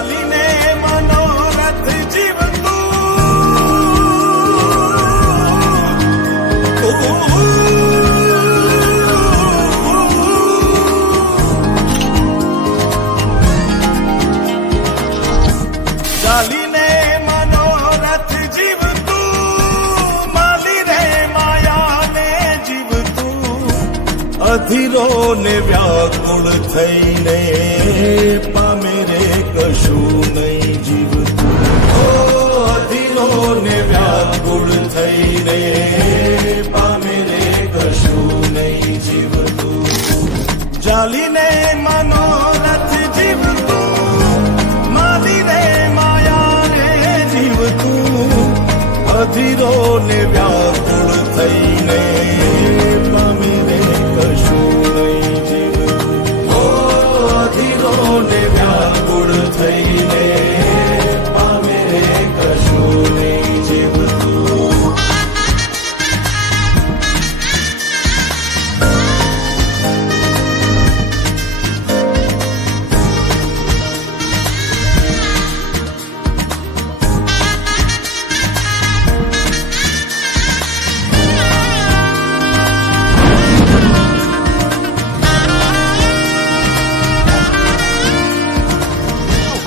ચાલીને મનોરથ જીવતું ચાલીને મનોરથ જીવતું માલી રે માયાને જીવતું અધીરો ને વ્યાકુળ થઈને પામે રે કશું નહીં જીવતું અધીરો ને વ્યાકુળ થઈને પામે રે કશું નહીં જીવતું ચાલીને મનોરથ જીવતું માલી રે માયાને જીવતું અધીરો ને વ્યાકુળ થઈને પામે રે કશું નહીં જીવતું અધીરો ને વ્યાકુળ થઈને પામે રે કશું નહીં જીવતું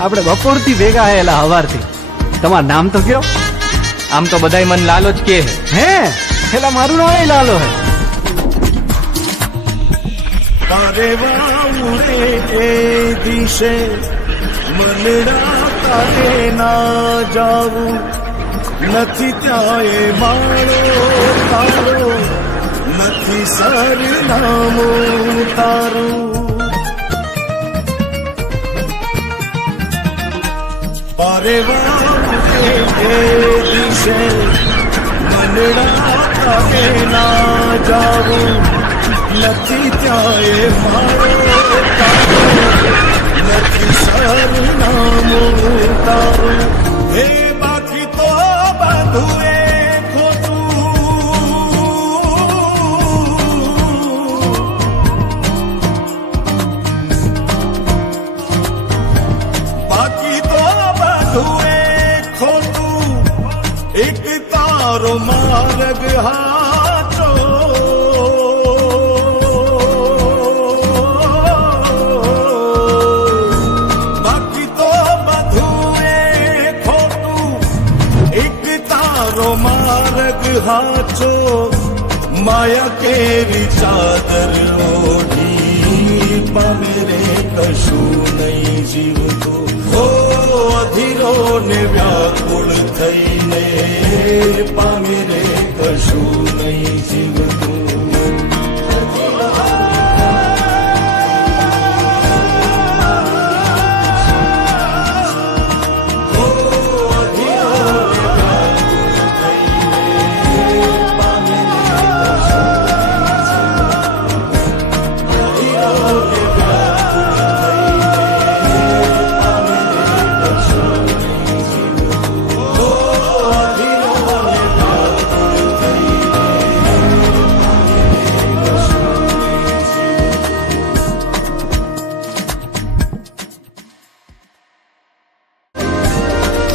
આપણે બપોરથી ભેગા હેલા હવારથી. તમારું નામ તો કયો? આમ તો બધાય મન લાલો જ કે હે હેલા મારું નામ એ લાલો હે. તારે વાઉરે એ દિશે મનડા તારે ના જાવું નથી ત્યાં એ માળો તારો નથી સરનામું તારું પારે વાઉરે એ દિશે મનડા તારે ના જાવું નથી ત્યાં એ મારો નથી સરનામું તારું હે બાકી તો બધું એ ખોટું બાકી તો બધું એ ખોટું એક તારો માર્ગ હાચો मार्ग हाचो माया केरी चादर ओढ़ी पामे रे कशू नहीं जीवतो हो अधीरो ने व्याकुल थईने पामे रे कशू नहीं जीवतो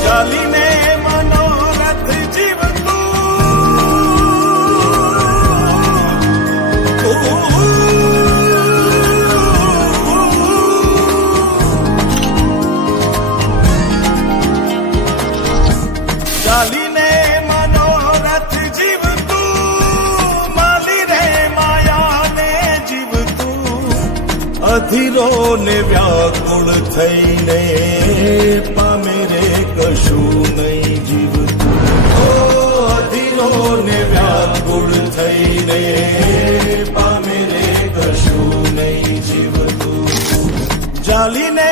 ચાલીને મનોરથ જીવતું ચાલીને મનોરથ જીવતું માલી રે માયાને જીવતું અધીરો ને વ્યાકુળ થઈને પામે રે કશું નહીં જીવતું અધીરો ને વ્યાકુળ થઈને પામે રે કશું નહીં જીવતું ચાલીને